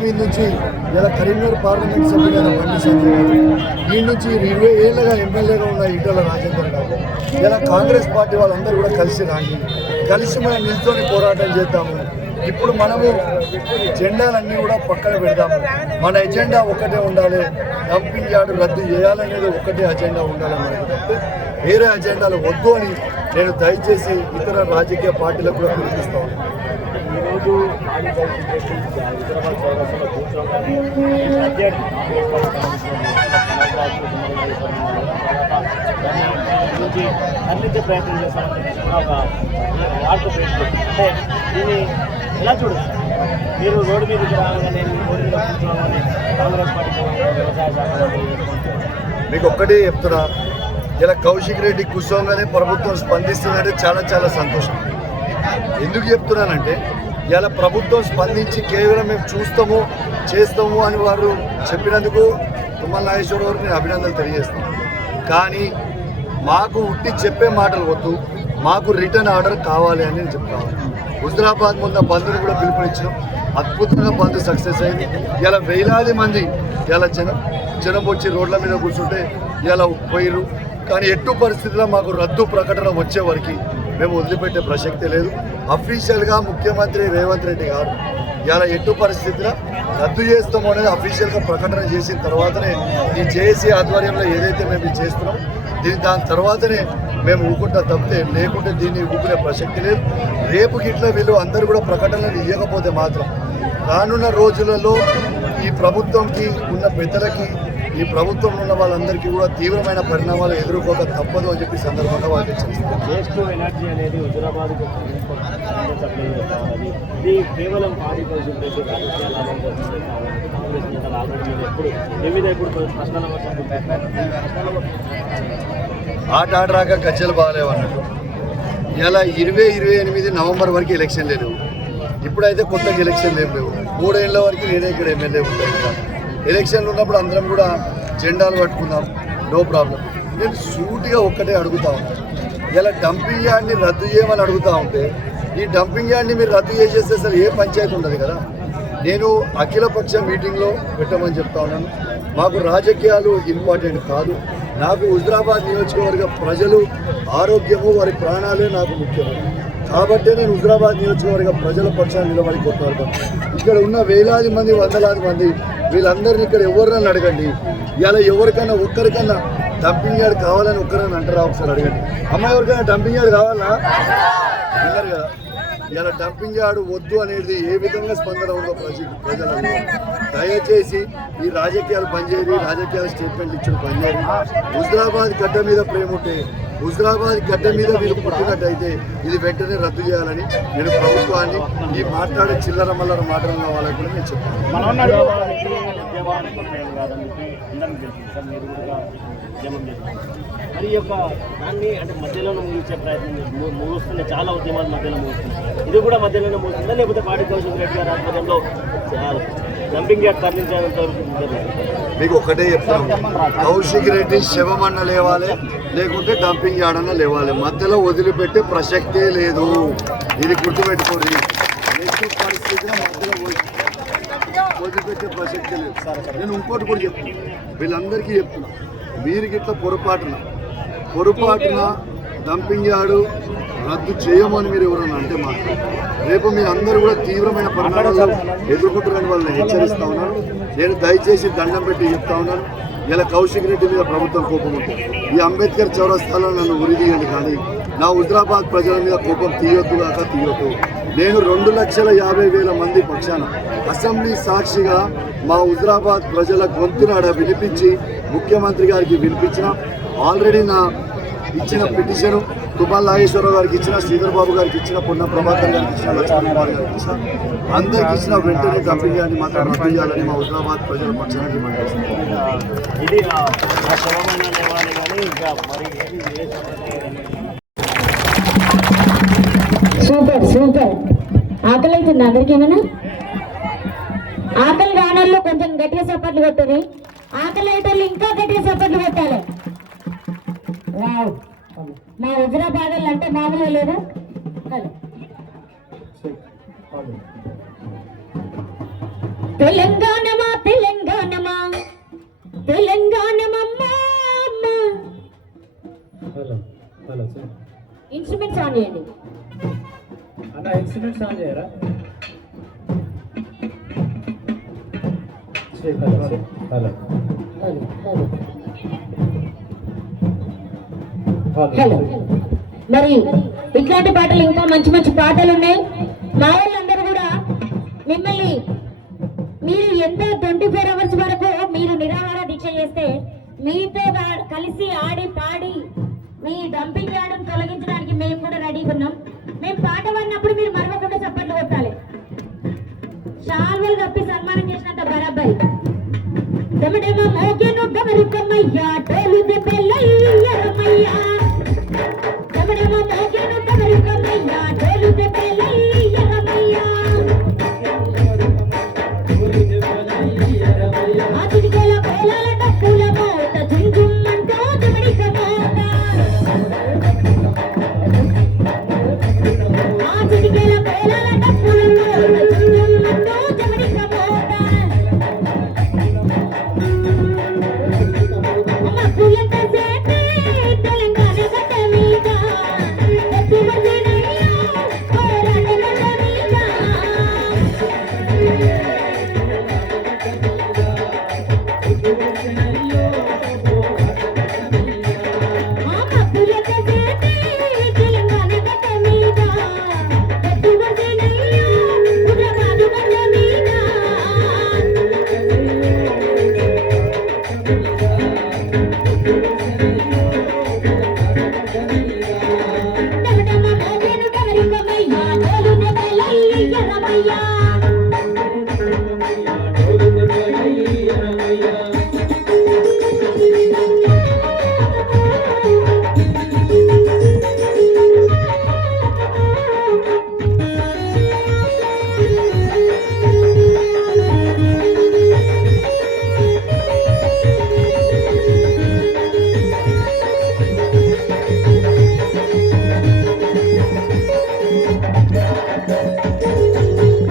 మీ నుంచి ఇలా కరీంనగర్ పార్లమెంట్ సభ్యుడైన బండి సంజయ్ గారు, ఈ నుంచి 20 ఏళ్ళగా ఎమ్మెల్యేగా ఉన్న ఈటల రాజేందర్ గారు, ఇలా కాంగ్రెస్ పార్టీ వాళ్ళందరూ కూడా కలిసి రాండి, కలిసి మనం నిల్చొని పోరాటం చేద్దాము. ఇప్పుడు మనము జెండాలన్నీ కూడా పక్కన పెడదాము. మన ఎజెండా ఒకటే ఉండాలి, డంపింగ్ యార్డు రద్దు చేయాలనేది ఒకటే అజెండా ఉండాలని మనకు తప్పితే వేరే అజెండాలు వద్దు అని నేను దయచేసి ఇతర రాజకీయ పార్టీలకు కూడా పిలిపిస్తా ఉన్నాను. ఈరోజు అందించే ప్రయత్నం చేస్తామని ఒక వార్త అంటే దీన్ని ఎలా చూడచ్చు? మీరు రోడ్డు మీదకి రాగానే రోడ్డు మీద కూర్చోవాలని కాంగ్రెస్ పార్టీ వ్యవసాయ శాఖ మీకు ఒక్కటే చెప్తున్నా, ఇలా కౌశిక్ రెడ్డి కూర్చోగానే ప్రభుత్వం స్పందిస్తుందంటే చాలా చాలా సంతోషం. ఎందుకు చెప్తున్నానంటే ఇలా ప్రభుత్వం స్పందించి కేవలం మేము చూస్తాము చేస్తాము అని వారు చెప్పినందుకు తుమ్మల నాగేశ్వరరావు గారికి నేను అభినందనలు తెలియజేస్తాను. కానీ మాకు ఉట్టి చెప్పే మాటలు వద్దు, మాకు రిటర్న్ ఆర్డర్ కావాలి అని నేను చెప్తాను. హుజరాబాద్ మొన్న బంద్ను కూడా పిలుపునిచ్చినాం, అద్భుతంగా బంద్ సక్సెస్ అయింది. ఇలా వేలాది మంది ఇలా జనం వచ్చి రోడ్ల మీద కూర్చుంటే ఇలా పోయిరు. కానీ ఎట్టు పరిస్థితుల్లో మాకు రద్దు ప్రకటన వచ్చే వరకు మేము వదిలిపెట్టే ప్రసక్తే లేదు. అఫీషియల్గా ముఖ్యమంత్రి రేవంత్ రెడ్డి గారు ఇలా ఎట్టు పరిస్థితిలో రద్దు చేస్తామో అనేది అఫీషియల్గా ప్రకటన చేసిన తర్వాతనే ఈ జేఏసీ ఆధ్వర్యంలో ఏదైతే మేము చేస్తున్నాం దాని తర్వాతనే మేము ఊకుంటా తప్పితే, లేకుంటే దీన్ని ఊపుకునే ప్రసక్తి లేదు. రేపు గిట్ల వీళ్ళు అందరూ కూడా ప్రకటనలు ఇవ్వకపోతే మాత్రం రానున్న రోజులలో ఈ ప్రభుత్వంకి ఉన్న పెద్దలకి, ఈ ప్రభుత్వంలో ఉన్న వాళ్ళందరికీ కూడా తీవ్రమైన పరిణామాలు ఎదుర్కోక తప్పదు అని చెప్పి సందర్భంగా వాళ్ళకి ఎనర్జీ అనేది హుజరాబాద్కు కేవలం ఆట ఆడరాక కచ్చలు బాగాలేవు అన్నట్టు. ఇలా 2028 నవంబర్ వరకు ఎలక్షన్ లేవు. ఇప్పుడైతే కొత్తగా ఎలక్షన్ ఏం లేవు. 3 ఏళ్ళ వరకు నేనే ఇక్కడ ఎమ్మెల్యే ఉంటాను. ఇంకా ఎలక్షన్లు ఉన్నప్పుడు అందరం కూడా జెండాలు పట్టుకుందాం, నో ప్రాబ్లం. నేను సూటిగా ఒక్కటే అడుగుతా ఉన్నాను, ఇలా డంపింగ్ యార్డ్ని రద్దు చేయమని అడుగుతూ ఉంటే ఈ డంపింగ్ యార్డ్ని మీరు రద్దు చేసేస్తే అసలు ఏ పంచాయతీ ఉండదు కదా. నేను అఖిలపక్ష మీటింగ్లో పెట్టమని చెప్తా ఉన్నాను. మాకు రాజకీయాలు ఇంపార్టెంట్ కాదు, నాకు హుజరాబాద్ నియోజకవర్గ ప్రజలు ఆరోగ్యము, వారి ప్రాణాలే నాకు ముఖ్యం. కాబట్టే నేను హుజరాబాద్ నియోజకవర్గ ప్రజల పక్షాన్ని నిలబడి కొట్లాడతాను. ఇక్కడ ఉన్న వేలాది మంది, వందలాది మంది, వీళ్ళందరినీ ఇక్కడ ఎవరినైనా అడగండి. ఇలా ఎవరికైనా ఒక్కరికన్నా డంపింగ్ యార్డ్ కావాలని ఒక్కరైనా అంటారా? ఒకసారి అడగండి. అమ్మాయి ఎవరికైనా డంపింగ్ యార్డ్ కావాలా? అన్నారు కదా. ఇలా డంపింగ్ యార్డ్ వద్దు అనేది ఏ విధంగా స్పందన ఉందో ప్రజలు దయచేసి ఈ రాజకీయాలు పనిచేయరు, రాజకీయాల స్టేట్మెంట్ ఇచ్చిన పనిచేయరు. హుజరాబాద్ గడ్డ మీద ప్రేమ ఉంటే, హుజరాబాద్ గడ్డ మీద మీరు పుట్టినట్టయితే ఇది వెంటనే రద్దు చేయాలని నేను ప్రభుత్వాన్ని, ఈ మాట్లాడే చిల్లర మల్లర మాటలున్న వాళ్ళకి కూడా నేను చెప్తాను. మరి యొక్క దాన్ని అంటే మధ్యలోనే ముగించే ప్రయత్నం ముగుస్తుంది, చాలా ఉద్యమాలు మధ్యలో ముగుస్తుంది. ఇది కూడా మధ్యలోనే ముగుతుందా, లేకపోతే పాడి కౌశిక్ రెడ్డి గారి ఆధ్వర్యంలో డంపింగ్ యార్డ్ తరలించేంత వరకు? మీకు ఒకటే చెప్తాను, కౌశిక్ రెడ్డి శవమన్న లేవాలి, లేకుంటే డంపింగ్ యార్డ్ అన్న లేవాలి. మధ్యలో వదిలిపెట్టే ప్రసక్తే లేదు. ఇది గుర్తుపెట్టుకోండి. పరిస్థితిలో మధ్యలో వదిలిపెట్టే ప్రసక్తే లేదు. నేను ఇంకోటి కూడా చెప్తున్నాను, వీళ్ళందరికీ చెప్తున్నా, మీరు గిట్ల పొరపాటున డంపింగ్ యార్డు రద్దు చేయమని మీరు ఎవరన్నా అంటే మాత్రం రేపు మీరు అందరూ కూడా తీవ్రమైన పరిణామాలు ఎదుర్కొంటారని వాళ్ళని హెచ్చరిస్తూ ఉన్నాను. నేను దయచేసి దండం పెట్టి చెప్తా ఉన్నాను, ఇలా కౌశిక్ రెడ్డి మీద ప్రభుత్వం కోపం ఉంటుంది. ఈ అంబేద్కర్ చౌరస్తాలో నన్ను ఉరిదీయండి, కానీ నా హుజరాబాద్ ప్రజల మీద కోపం తీయొద్దు కాక తీయొద్దు. నేను 2,50,000 మంది పక్షాన అసెంబ్లీ సాక్షిగా మా హుజరాబాద్ ప్రజల గొంతునాడ వినిపించి ముఖ్యమంత్రి గారికి వినిపించిన, ఆల్రెడీ నా ఇచ్చిన పిటిషన్ తుమ్మల నాగేశ్వరరావు గారికి ఇచ్చిన, శ్రీధర్ బాబు గారికి ఇచ్చిన, పొన్న ప్రభాకర్ గారికి ఇచ్చిన, లక్ష్మణ్ గారికి ఇచ్చిన, అందరికి ఇచ్చిన వెంటనే డంపింగ్ యార్డ్ని మాత్రం రద్దు చేయాలని మా హుజరాబాద్ ప్రజల పక్షాన డిమాండ్ చేస్తున్నాను. Super super. ఆకలి అవుతుంది అందరికి? ఏమైనా ఆకలి రానల్లో కొంచెం గట్టిగా చప్పట్లు కొట్టారు, ఆకలి అయితే ఇంకా గట్టిగా చప్పట్లు కొట్టాలి. మా హుజరాబాద్ అంటే మామూలుగా లేదు. తెలంగాణమా తెలంగాణమా తెలంగాణమమ్మా hello hello sir instruments on చేయండి. అన్న ఇన్స్ట్రుమెంట్స్ ఆన్ చేయరా? Hello hello. మరి ఇట్లాంటి పాటలు ఇంకా మంచి మంచి పాటలు ఉన్నాయి. మా వాళ్ళందరూ కూడా మిమ్మల్ని మీరు ఎంత 24 అవర్స్ వరకు మీరు నిరాహార దీక్ష చేస్తే మీతో కలిసి ఆడి పాడి మీ డంపింగ్ యార్డును తొలగించడానికి మేము కూడా రెడీగా ఉన్నాం. మేము పాట పాడినప్పుడు మీరు మరవకుండా చప్పట్లు కొట్టాలి. షాల్వలు కప్పి సన్మానం చేసినంత బరాబరి. దమడమ మోగెను డమరుకమయ్యా టోలు దెబ్బలయ్యరమయ్యా. దమడమ మోగెను డమరుకమయ్యా టోలు దెబ్బలయ్యరమయ్యా. ఆ చిటికెల కోలాల డప్పుల మోత జుంజుమ్మంటూ దమడిక మోత. ఆ చిటికెల కోలాల డప్పుల మోత జుంజుమ్మంటూ దమడిక మోత. అమ్మ పులంత సేతే తెలంగాణ గడ్డ మీద ఎత్తి వదినయ్యో పోరాట గడ్డ మీద. అమ్మ పులంత సేతే తెలంగాణ గడ్డ మీద ఎత్తి వదినయ్యో ఉగ్రవాదు గడ్డ మీద. దమడమ మోగెను డమరుకమయ్యా టోలు దెబ్బలయ్యరమయ్యా.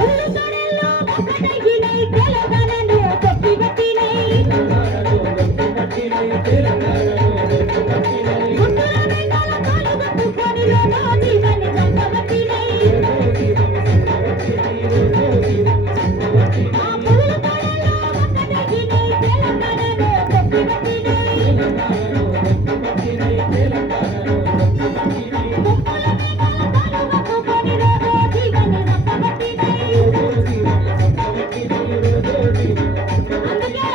ఉల్లుతొడల్లో ఒకటగినై తెలంగాణను తొక్కిబట్టినై. ముద్దుల మేఘాల కాలు కట్టుకొని లోనో దీవెని చంపబట్టినై. ఆ ఉల్లుతొడల్లో ఒకటగినై తెలంగాణను తొక్కిబట్టినై. ముద్దుల మేఘాల కాలు కట్టుకొని లోనో దీవెని చంపబట్టినై. అందుకే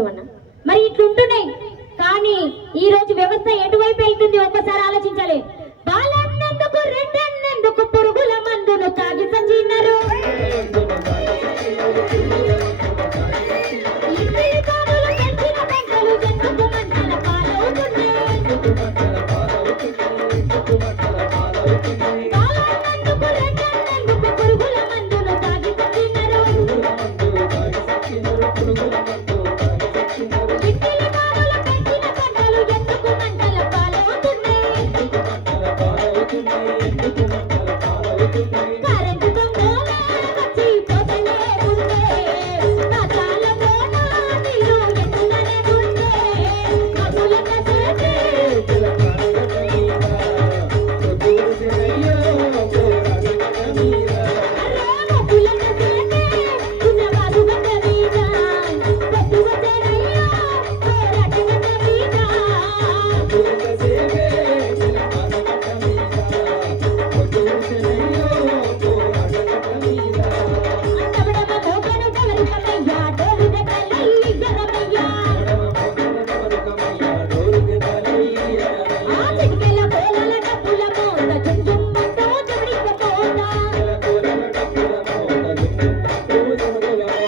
సంతోషం అన్న. మరి ఇట్లుంటున్నాయి కానీ ఈ రోజు వ్యవస్థ ఎటువైపు వెళ్తుంది ఒక్కసారి ఆలోచించాలి. పాలన్నందుకు రెండన్నందుకు పురుగుల మందును తాగి సంచిన్నారు. ఇంటిని కానులు పెంచిన పంటలు ఎందుకు మంటల పాలవుతున్నాయి. పాలన్నందుకు రెండన్నందుకు పురుగుల మందును తాగి సంచిన్నారు. ఇంటిని కానులు పెంచిన పంటలు ఎందుకు మంటల పాలవుతున్నాయి. కరెంటు దొంగలే వచ్చి పోతలే ఉండే, పాతాళంలో నా నీరు ఎత్తులనే ఉండే, మబ్బులన్న చేతి మబ్బులన్న చేతి హుజరాబాదు గడ్డ మీద, పొద్దు వచ్చేనయ్యా పోరాటి గడ్డ మీద. అంతబడమ మోగను కవరికమయ్యా, డోలు దగ్గరలయ్యి గరమయ్యా. ఆ చిటికెల కోలల డప్పుల మోత, చుంచుమ్మంటూ జుడికపోత.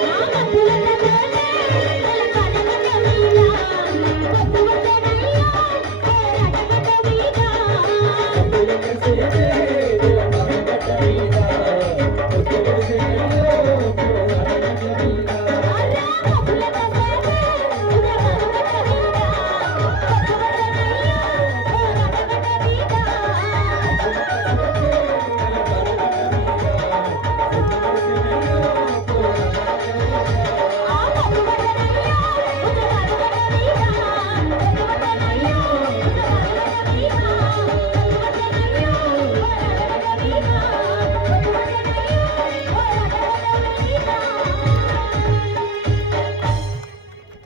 ఆ మబ్బులన్న తేలే తెలంగాణ గడ్డ మీద, పొద్దు వచ్చేనయ్యా పోరాటి గడ్డ మీద.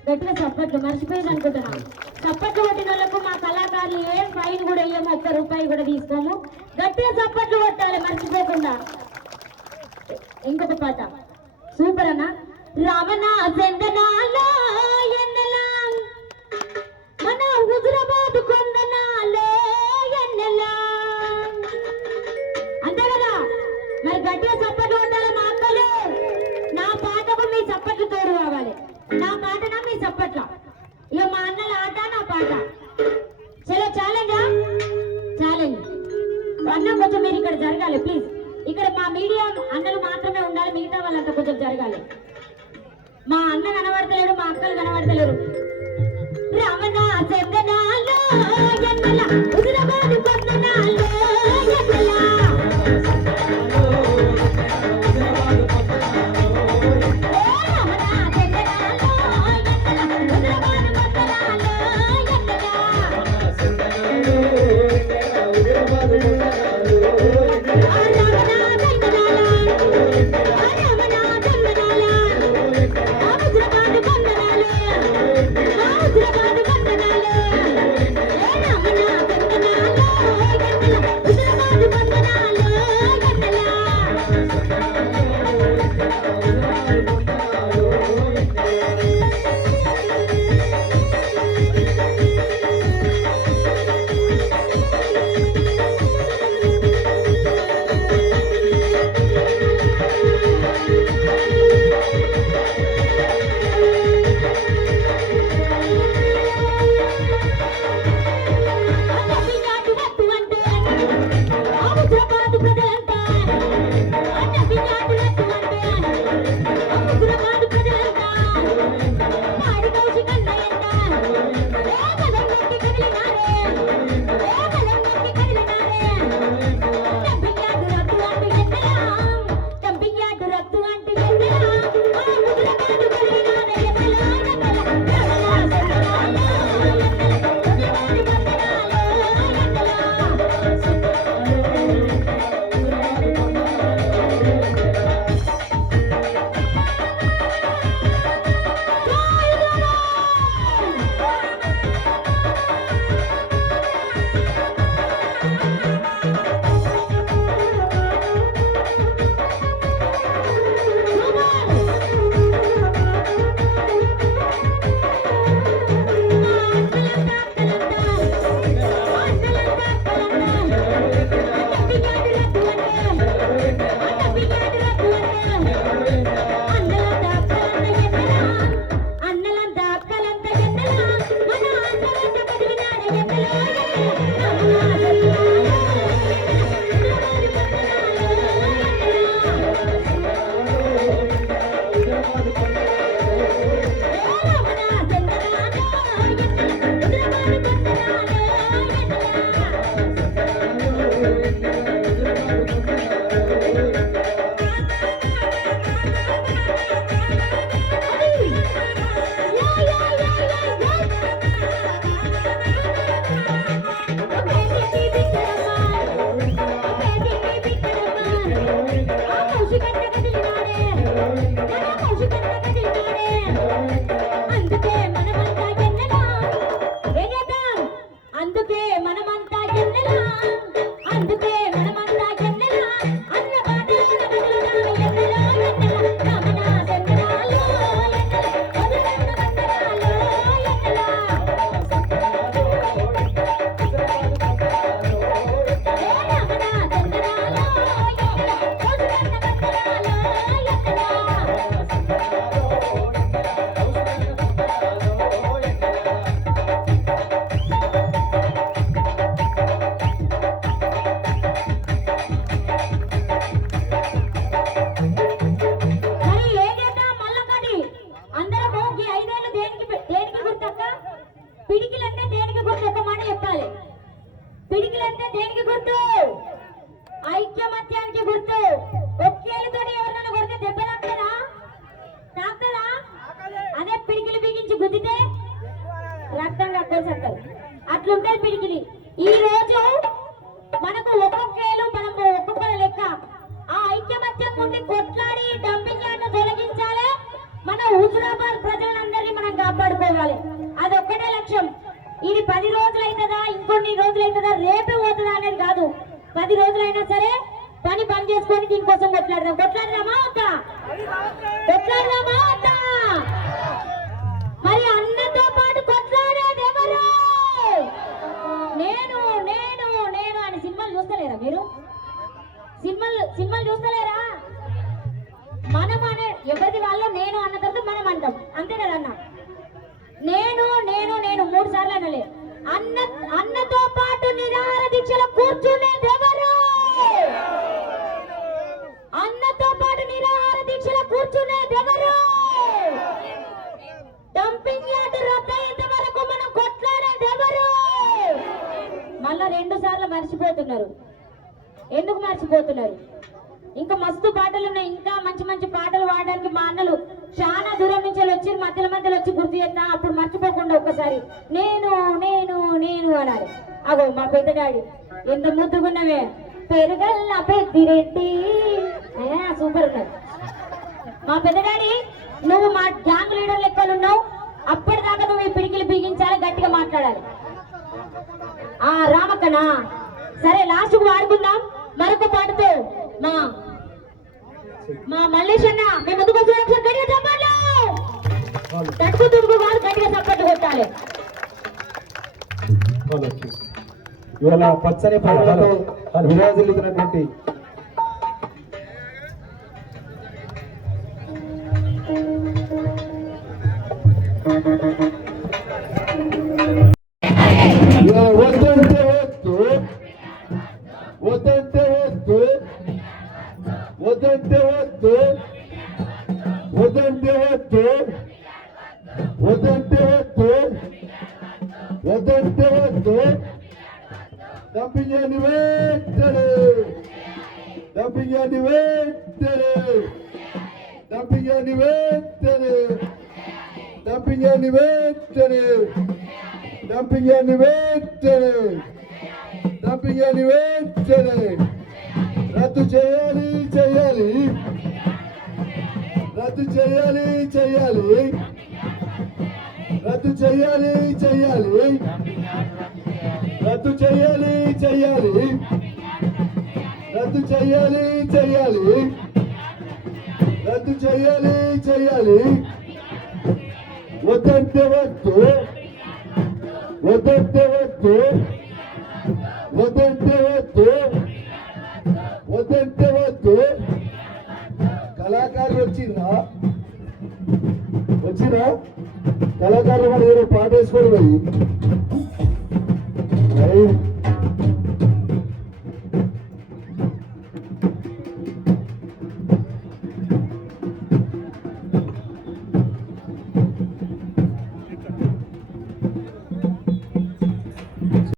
గట్టిగా చప్పట్లు మర్చిపోయింది అనుకుంటున్నాను. చప్పట్లు కొట్టిన వాళ్ళకు మా కళాకారులు ఏం ఫైన్ కూడా వేయము, ఒక్క రూపాయి కూడా తీసుకోము. గట్టిగా చప్పట్లు కొట్టాలి మర్చిపోకుండా. ఇంకొక పాట సూపర్ అన్న. రామన చందనాలో ఎన్నెలా మన హుజురాబాద్ కొందనాలో ఎన్నెలా అంతే కదా. మరి గట్టిగా చప్పట్లు కొట్టాలి మా అక్కలు. నా పాటకు మీ చప్పట్లు తోడు కావాలి. నా పాటనా మీ చప్పట్ల. ఇక మా అన్నల ఆట నా పాట. చలో ఛాలెంజా ఛాలెంజ్ అన్న కొంచెం మీరు ఇక్కడ జరగాలి ప్లీజ్. ఇక్కడ మా మీడియా అన్నలు మాత్రమే ఉండాలి, మిగతా వాళ్ళంతా కొంచెం జరగాలి. మా అన్న కనబడతలేడు, మా అక్కలు కనబడతలేరు. రమణ చందనాలో ఎన్నెల హుజురాబాదు కొందనాలో ఎన్నెల. ఓ రమణ చందనాలో ఎన్నెల హుజురాబాదు కొందనాలో ఎన్నెల. ఆ రమణ చందనాల, ఆ రమణ చందనాల, ఆ హుజురాబాదు కొందనాలు, ఆ హుజురాబాదు కొందనాలు. ఏ రమణ చందనాల అందుకే మనమంతా ఎన్నెలా అందుకే మనమంతా ఎన్నెలా అన్న పాటల నగరులా ఎన్నెలా ఎన్నెలా రమణ చంద్రాలో మరి ఏదైనా మల్లకడి అందరము ఈ 5 ఏళ్ళు దేనికి గుర్తక్క పిడికిలంటే దేనికి గుర్తు ఒక మాట చెప్పాలి పిడికిలంటే దేనికి గుర్తు ఐక్యమత్యానికి గుర్తు ఒక్కేళ్ళతో ఎవరినైనా కొడితే దెబ్బ తాకుతారా అదే పిడికిలు బిగించి గుద్దితే రక్తం కక్కోసక్కలు అట్లుంటాయి పిడికిలి ఈ రోజు మనకు ఒక్కొక్కేళ్ళు మనము ఒక్కొక్కల లెక్క ఆ ఐక్యమత్యం నుండి కొట్లాడి డంపింగ్ యార్డ్ను తొలగించాలి మన హుజురాబాద్ ప్రజలందరినీ మనం కాపాడుకోవాలి అదొక్కటే లక్ష్యం ఇది 10 రోజులు అవుతుందా ఇంకొన్ని రోజులు అవుతుందా రేపే పోతుందా అనేది కాదు 10 రోజులైనా సరే పని చేసుకొని దీనికోసం కొట్లాడదామా వద్దా మరి అన్నతో పాటు కొట్లాడేది ఎవరు నేను నేను నేను అని సినిమాలు చూస్తలేరా మీరు సినిమాలు చూస్తలేరా మనం అనే ఎవరిది వాళ్ళు నేను అన్న తర్వాత మనం అంటాం అంతే కదా అన్న నేను నేను నేను 3 సార్లు అనలే అన్నతో పాటు నిరాహార దీక్షలో కూర్చునేది ఎవరు అన్నతో పాటు నిరాహార దీక్షలో కూర్చునేది ఎవరు డంపింగ్ యార్డ్ రద్దయ్యేంత వరకు మనం కొట్లాడేది ఎవరు మళ్ళా 2 సార్లు మర్చిపోతున్నారు ఎందుకు మర్చిపోతున్నారు ఇంకా మస్తు పాటలు ఉన్నాయి ఇంకా మంచి పాటలు పాడడానికి మా అన్నలు చాలా దూరం నుంచి వచ్చి మధ్యలో వచ్చి గుర్తు చేస్తా అప్పుడు మర్చిపోకుండా ఒక్కసారి నేను నేను నేను అన్నారు అగో మా పెద్ద డాడీ ఎంత ముద్దుగున్నవే పెరుగల్ల పెద్దిరెడ్డి సూపర్ ఉన్నారు మా పెద్ద డాడీ నువ్వు మా గ్యాంగ్ లీడర్ లెక్కలు ఉన్నావు అప్పటిదాకా నువ్వు ఈ పిడికిలు బిగించాలి గట్టిగా మాట్లాడాలి రామక్కనా సరే లాస్ట్ కు వాడుకుందాం మరొక పాటతో మా మల్లేష్ అన్న మేము ముందుకు గట్టిగా చెప్పాలి తడుకు తుడుకు కాదు గట్టిగా చప్పట్లు కొట్టాలి ఇవాళ పచ్చని పాటలతో విరాజిల్లుతున్నటువంటి రద్దు చేయాలి రద్దు చేయాలి రద్దు చేయాలి రద్దు చేయాలి రద్దు చేయాలి రద్దు చేయాలి వద్దంటే వద్దు వద్దంటే వద్దు వద్దంటే వద్దు వద్దంటే వద్దు కళాకారులు వచ్చిరా కళాకారులు మన పాట వేసుకోవాలి మరి